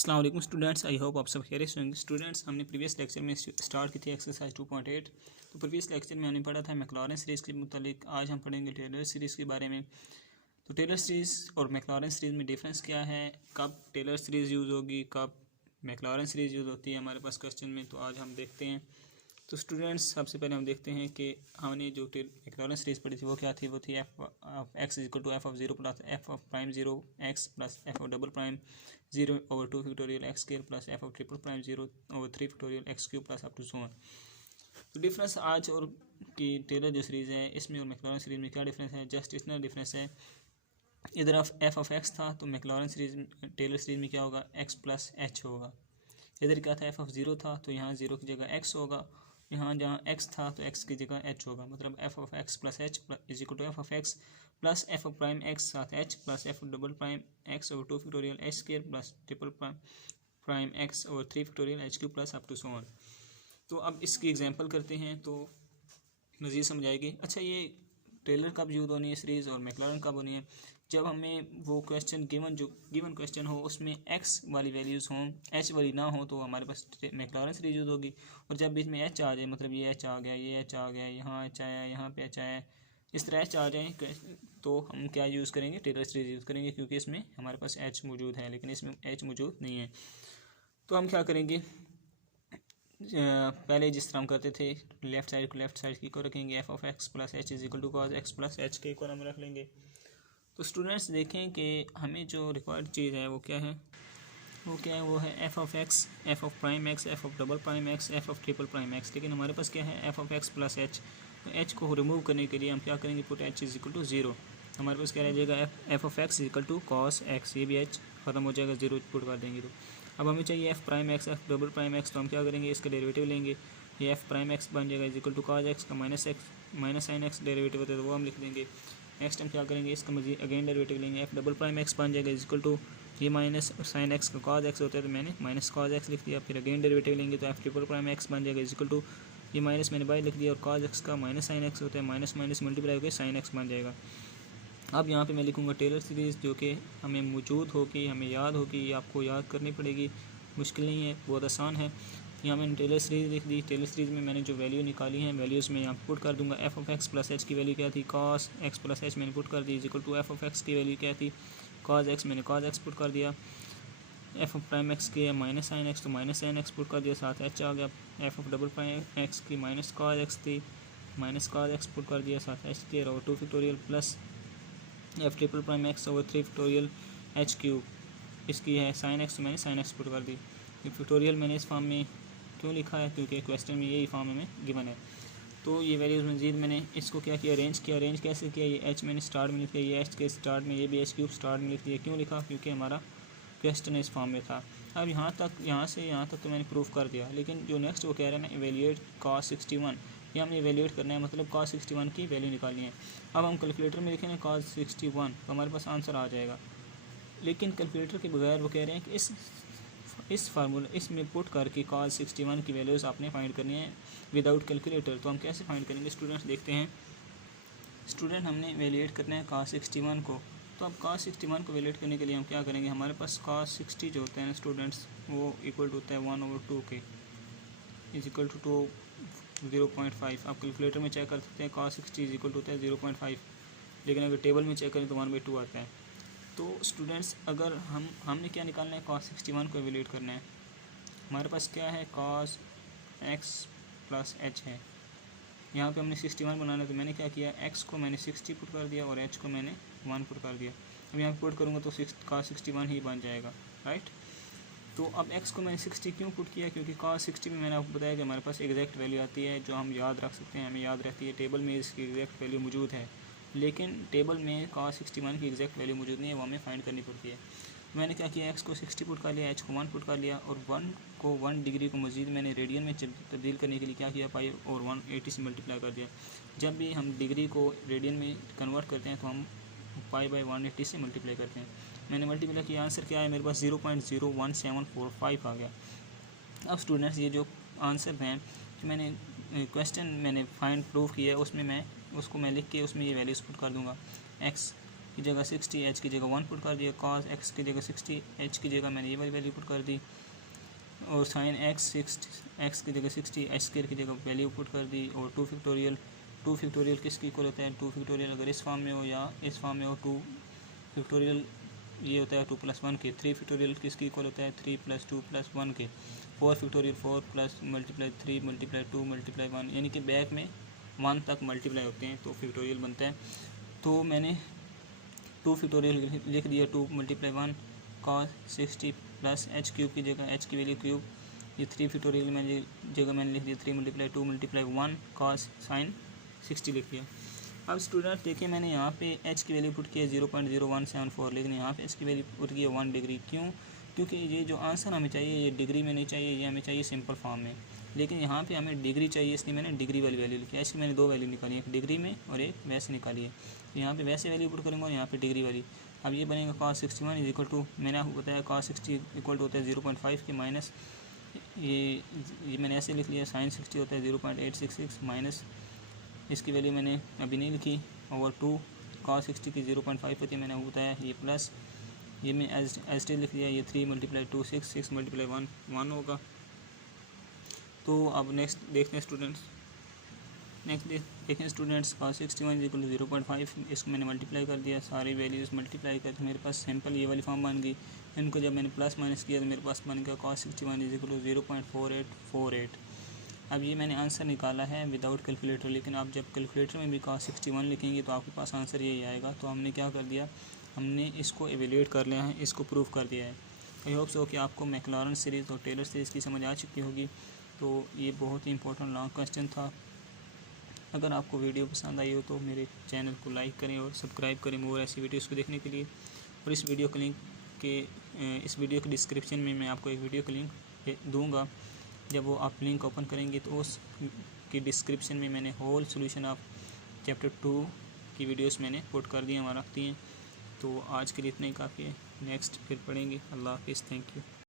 अस्सलाम वालेकुम students, I hope आप सब खैरियत से होंगे। स्टूडेंट्स, हमने प्रीवियस लेक्चर में स्टार्ट की थी एक्सरसाइज 2.8। तो प्रीवियस लेक्चर में हमने पढ़ा था मैक्लॉरेन सीरीज़ के मुतालिक। आज हम पढ़ेंगे टेलर सीरीज़ के बारे में। तो टेलर सीरीज़ और मैक्लॉरेन सीरीज़ में डिफरेंस क्या है, कब टेलर सीरीज़ यूज़ होगी, कब मैक्लॉरेन सीरीज़ यूज़ होती है हमारे पास क्वेश्चन में। तो आज हम देखते हैं। तो स्टूडेंट्स, सबसे पहले हम देखते हैं कि हमने जो मैक्लॉरेन सीरीज़ पढ़ी थी वो क्या थी। वो थी f of x is equal to F of zero plus F of prime zero x plus F of double prime zero over 2 factorial x square plus F of triple prime zero over 3 factorial x cube plus up to so on. तो difference आज और की Taylor जो series है इसमें और मैक्लॉरेन series में क्या डिफरेंस है, जस्ट इतना डिफरेंस है। इधर एफ ऑफ एक्स था तो मैक्लॉरेन सीरीज़ टेलर सीरीज़ में क्या होगा, एक्स प्लस एच होगा। इधर क्या था, एफ ऑफ ज़ीरो था तो यहाँ ज़ीरो की जगह एक्स होगा। यहाँ जहाँ एक्स था तो एक्स की जगह एच होगा। मतलब F of x plus H is equal to F of x plus F of prime X साथ H plus F double prime X over 2 factorial H square plus triple prime X over 3 factorial H cube plus up to so on. तो अब इसकी example करते हैं तो मज़ीद समझ आएगी। अच्छा, ये टेलर कब यूज़ होनी है सीरीज़ और मैक्लॉरेन कब होनी है, जब हमें वो क्वेश्चन गिवन क्वेश्चन हो उसमें एक्स वाली वैल्यूज़ हों, एच वाली ना हो, तो हमारे पास मैक्लॉरेन सीरीज यूज़ होगी। और जब बीच में एच आ जाए, मतलब ये एच आ गया, ये एच आ गया, यहाँ एच आया, यहाँ पे एच आया, इस तरह एच आ जाए तो हम क्या यूज़ करेंगे, टेलर सीरीज यूज़ करेंगे, क्योंकि इसमें हमारे पास एच मौजूद है लेकिन इसमें एच मौजूद नहीं है। तो हम क्या करेंगे, पहले जिस तरह हम करते थे लेफ्ट साइड की को रखेंगे, f of x plus H is equal to cos x plus h के को हम रख लेंगे। तो स्टूडेंट्स देखें कि हमें जो रिक्वायर्ड चीज़ है वो क्या है, वो है f of x, f of prime x, f of double prime x, f of triple prime x. लेकिन हमारे पास क्या है, f of x plus h. तो एच को रिमूव करने के लिए हम क्या करेंगे, put h is equal to zero. हमारे पास क्या रह जाएगा, f of x is equal to cos x, ये भी एच ख़त्म हो जाएगा, ज़ीरो पुट कर देंगे। तो अब हमें चाहिए F prime x, F double prime x. तो हम क्या करेंगे, इसका डेरिवेटिव लेंगे। ये एफ प्राइम एक्स बन जाएगा is equal to cos x का माइनस साइन एक्स डेरिवेटिव होता है तो वो हम लिख देंगे। नेक्स्ट हम क्या करेंगे, इसका मजीद अगेन डेरिवेटिव लेंगे। एफ डबल प्राइम एक्स बन जाएगा इज इक्वल टू ये माइनस साइन एक्स का कॉस एक्स होता है तो मैंने माइनस कॉस एक्स लिख दिया। फिर अगेन डेरिवेटिव लेंगे तो एफ ट्रिपल प्राइम एक्स बन जाएगा इज इक्वल टू ये माइनस मैंने बाई लिख दिया और कॉस एक्स का माइनस साइन एक्स होता है, माइनस माइनस मल्टीप्लाई होकर साइन एक्स बन जाएगा। अब यहाँ पे मैं लिखूँगा टेलर सीरीज़, जो कि हमें मौजूद होगी, हमें याद होगी, ये आपको याद करनी पड़ेगी, मुश्किल नहीं है, बहुत आसान है। यहाँ मैंने टेलर सीरीज़ लिख दी। टेलर सीरीज़ में मैंने जो वैल्यू निकाली है वैल्यूज़ में यहाँ पुट कर दूंगा। F of x plus H की वैल्यू क्या थी, कॉस एक्स प्लस एच मैंने पुट कर दी is equal to F of X की वैल्यू क्या थी, कॉस एक्स, मैंने कॉस एक्स पुट कर दिया। एफ ऑफ प्राइम एक्स की है माइनस साइन एक्स, तो माइनस साइन एक्स पुट कर दिया, साथ एच आ गया। F of double prime X की माइनस कॉस एक्स थी, माइनस कॉस एक्स पुट कर दिया, साथ एच क्लियर और 2 factorial plus F triple prime X over 3 factorial H cube. इसकी है साइन एक्स, तो मैंने साइन एक्स पुट कर दी। फैक्टोरियल मैंने इस फॉर्म में क्यों लिखा है, क्योंकि क्वेश्चन में यही फॉर्म में गिवन है। तो ये वैल्यूज़ मजीद मैंने इसको क्या किया, अरेंज किया। अरेंज कैसे किया, ये एच मैंने स्टार्ट में लिख दिया, ये एच के स्टार्ट में, ये भी एच क्यूब स्टार्ट में लिख दिया। क्यों लिखा, क्योंकि हमारा क्वेश्चन इस फॉर्म में था। अब यहाँ से यहाँ तक तो मैंने प्रूफ कर दिया, लेकिन जो नेक्स्ट वो कह रहे हैं ना, इवेल्यूएट कॉस 61, ये हमने इवेल्यूएट करना है, मतलब कॉस 61 की वैल्यू निकालनी है। अब हम कैलकुलेटर में लिखेंगे कॉस 61 तो हमारे पास आंसर आ जाएगा। लेकिन कैलकुलेटर के बगैर वो कह रहे हैं कि इस फार्मूला इसमें पुट करके कॉस 61 की वैल्यूज़ आपने फाइंड करनी है विदाउट कैलकुलेटर। तो हम कैसे फाइंड करेंगे स्टूडेंट्स, देखते हैं। स्टूडेंट, हमने वैल्यूएट करना है कॉस 61 को। तो अब cos 61 को वैल्यूएट करने के लिए हम क्या करेंगे, हमारे पास cos 60 जो होता है ना स्टूडेंट्स, वो इक्वल टू होता है 1/2 के, इज इक्वल टू 0.5। आप कैलकुलेटर में चेक कर सकते हैं, cos 60 इज इक्वल टू होता है 0.5, लेकिन अगर टेबल में चेक करें तो 1/2 आता है। तो स्टूडेंट्स, अगर हमने क्या निकालना है, cos 61 को वैल्यूएट करना है। हमारे पास क्या है, cos x प्लस एच है। यहाँ पे हमने 61 बनाना है तो मैंने क्या किया, x को मैंने 60 पुट कर दिया और h को मैंने 1 पुट कर दिया। अब यहाँ पुट करूँगा तो cos 61 ही बन जाएगा, राइट। तो अब x को मैंने 60 क्यों पुट किया, क्योंकि cos 60 में मैंने आपको बताया कि हमारे पास एग्जैक्ट वैल्यू आती है जो हम याद रख सकते हैं, हमें याद रहती है। टेबल में इसकी एग्जैक्ट वैल्यू मौजूद है, लेकिन टेबल में cos 61 की एग्जैक्ट वैल्यू मौजूद नहीं है, वो हमें फाइंड करनी पड़ती है। मैंने क्या किया, x को 60 पुट कर लिया, h को 1 पुट कर लिया और 1 डिग्री को मज़ीद मैंने रेडियन में तब्दील करने के लिए क्या किया, पाई और 180 से मल्टीप्लाई कर दिया। जब भी हम डिग्री को रेडियन में कन्वर्ट करते हैं तो हम पाई बाई 180 से मल्टीप्लाई करते हैं। मैंने मल्टीप्लाई किया, आंसर क्या है मेरे पास 0.01745 आ गया। अब स्टूडेंट्स, ये जो आंसर हैं कि मैंने क्वेश्चन मैंने फाइंड प्रूफ किया है, उसमें मैं उसको मैं लिख के उसमें ये वैल्यूज पुट कर दूँगा। एक्स की जगह 60, एच की जगह 1 पुट कर दिया, कॉस एक्स की जगह 60, एच की जगह मैंने ये वाली वैल्यू पुट कर दी, और साइन एक्स एक्स की जगह 60, एच स्क्वायर की जगह वैल्यू पुट कर दी, और 2 फैक्टोरियल किसकी इक्वल होता है, 2 फैक्टोरियल अगर इस फॉर्म में हो या इस फॉर्म में हो, 2 फैक्टोरियल ये होता है 2 + 1 के, 3 फैक्टोरियल किसकी इक्वल होता है 3 + 2 + 1 के, 4 factorial 4 plus multiply 3 multiply 2 multiply 1, यानी कि बैक में 1 तक मल्टीप्लाई होते हैं तो फैक्टोरियल बनता है। तो मैंने 2 फैक्टोरियल लिख दिया, 2 × 1 cos 60 प्लस एच क्यूब की जगह एच की वैल्यू क्यूब, ये 3 फैक्टोरियल मैंने लिख दिया 3 × 2 × 1 cos sin 60 लिख दिया। अब स्टूडेंट देखिए मैंने यहाँ पे h की वैल्यू पुट की है 0.0174, लेकिन यहाँ पे h की वैल्यू पुट की है 1 डिग्री। क्यों? क्योंकि ये जो आंसर हमें चाहिए ये डिग्री में नहीं चाहिए, ये हमें चाहिए सिंपल फॉर्म में, लेकिन यहाँ पे हमें डिग्री चाहिए, इसलिए मैंने डिग्री वाली वैल्यू लिखी है। h की मैंने 2 वैल्यू निकाली, एक डिग्री में और एक वैसे निकाली है। तो यहाँ पे वैसे वैल्यू पुट करेंगे और यहाँ पे डिग्री वाली। अब ये बनेगा cos 61 इक्वल टू, मैंने आपको बताया cos 60 इक्वल टू होता है 0.5 के माइनस ये मैंने ऐसे लिख लिया, sin 60 होता है 0.866 माइनस इसकी वैल्यू मैंने अभी नहीं लिखी, ओवर 2 cos 60 की 0.5 होती है मैंने आपको बताया, ये प्लस ये मैं एज टी लिख लिया, ये 3 × 2 6 6 × 1 1 होगा। तो अब नेक्स्ट देखते हैं स्टूडेंट्स, cos 61 इक्वल टू 0.5, इसको मैंने मल्टीप्लाई कर दिया, सारी वैल्यूज़ मल्टीप्लाई करके मेरे पास सिंपल ये वाली फॉर्म बन गई। इनको जब मैंने प्लस माइनस किया तो मेरे पास बन गया cos 61 इक्वल टू 0.4848। अब ये मैंने आंसर निकाला है विदाउट कैलकुलेटर, लेकिन आप जब कैलकुलेटर में भी cos 61 लिखेंगे तो आपके पास आंसर यही आएगा। तो हमने क्या कर दिया, हमने इसको एवेल्यूएट कर लिया है, इसको प्रूव कर दिया है। आई होप सो कि आपको मैक्लॉरेन सीरीज़ और टेलर सीरीज़ की समझ आ चुकी होगी। तो ये बहुत ही इंपॉर्टेंट लॉन्ग क्वेश्चन था। अगर आपको वीडियो पसंद आई हो तो मेरे चैनल को लाइक करें और सब्सक्राइब करें मोर ऐसी वीडियोज़ को देखने के लिए। और इस वीडियो के डिस्क्रिप्शन में मैं आपको एक वीडियो का लिंक दूँगा, जब वो आप लिंक ओपन करेंगे तो उस की डिस्क्रिप्शन में मैंने होल सोल्यूशन ऑफ चैप्टर 2 की वीडियोस मैंने पुट कर दी हैं, वहाँ रखती हैं। तो आज के लिए इतना ही काफ़ी है, नेक्स्ट फिर पढ़ेंगे। अल्लाह हाफिज़, थैंक यू।